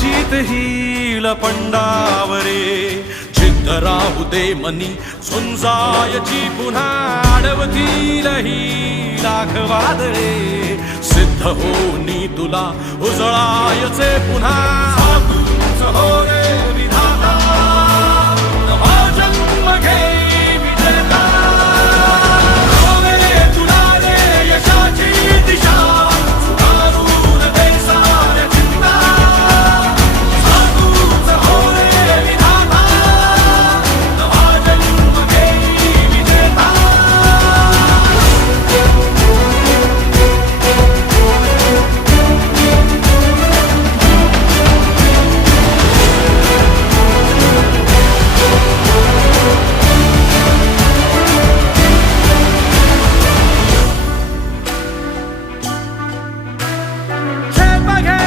जीत hill पंडावरे जिद्द राहू दे मनी झुंजायची पुन्हा अडवतील ही लाख वादळे सिद्ध होनी तुला उजळायचे पुन्हा